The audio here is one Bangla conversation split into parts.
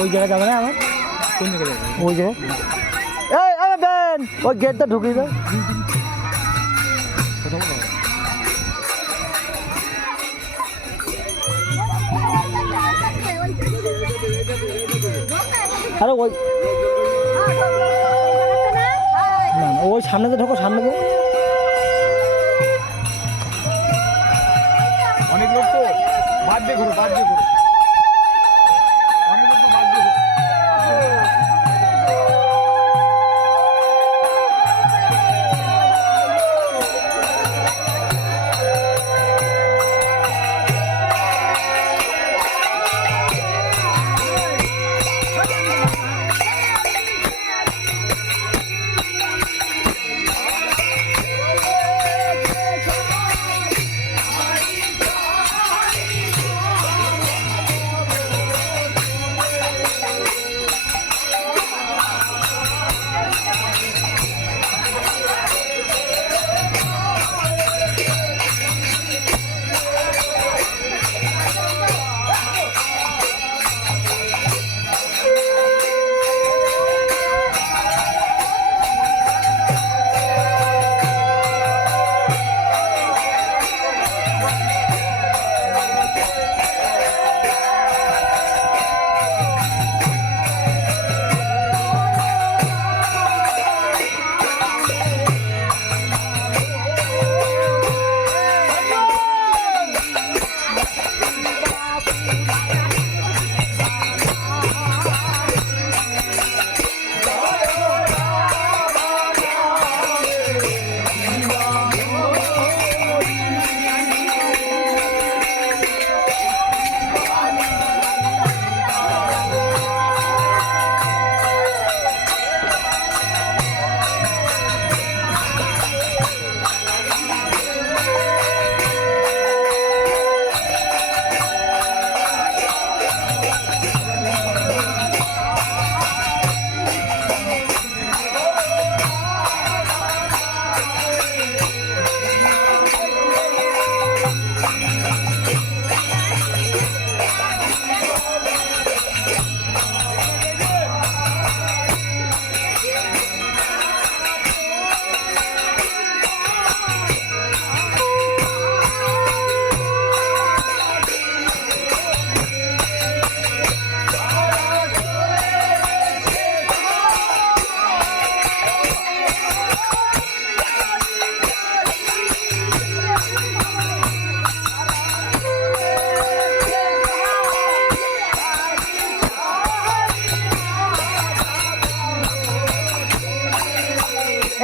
ওই জায়গায় যাবে না আমার? কোন জায়গায় যাবে? ওই জায়গায়। এই বেন ওই গেটটা ঢুকিয়ে দাও। আরে ওই না ওই সামনে তো ঢোকো, সামনে তো অনেক লোক তো বাদ দিয়ে ঘুরো, বাদ দিয়ে ঘুরো, অনেক লোক তো বাদ দিয়ে ঘুরো।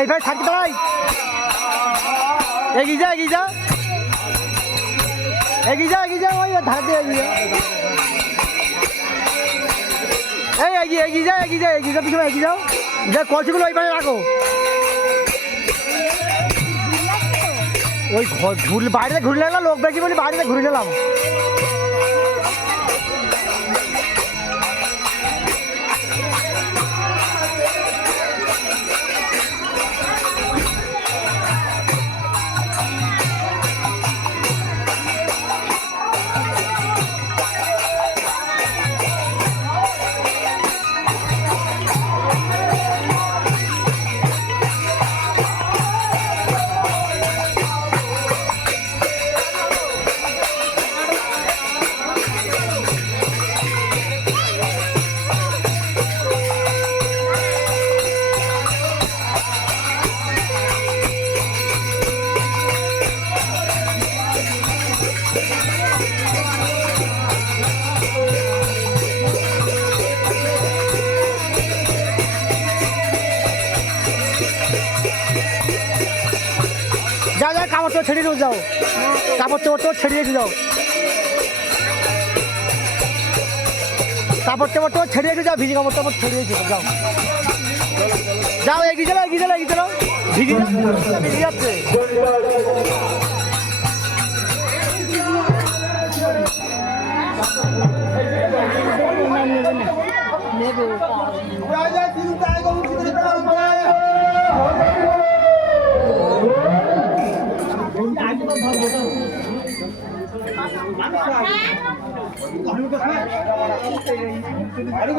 এই ভাই থাকতে ভাই এগিয়ে যা, এগিয়ে যা, এগিয়ে যা, এগিয়ে যা, ওই ধারে এগিয়ে যা, এই এগিয়ে এগিয়ে যা, এগিয়ে যা, এগিয়ে যা, পিছনে এগিয়ে যাও, যা কলসিগুলো ওই পাশে রাখো। ওই ঘুরলে বাইরে ঘুরলে না, লোক বেশি বলি বাইরে ঘুরে গেলাম। যা যা কাপড় তো ছেড়ে দিয়ে যাও, কাপড় চোপড় তো ছেড়ে দিয়ে যাও, কাপড় চোপড় তো ছেড়ে দিয়ে যাও, ভিজে কাপড় চোপড় ছেড়ে দিয়ে যাও, যাও এগিয়ে চলো, এগিয়ে চলো, এগিয়ে চলো, ভিজে ভিজে যাচ্ছে।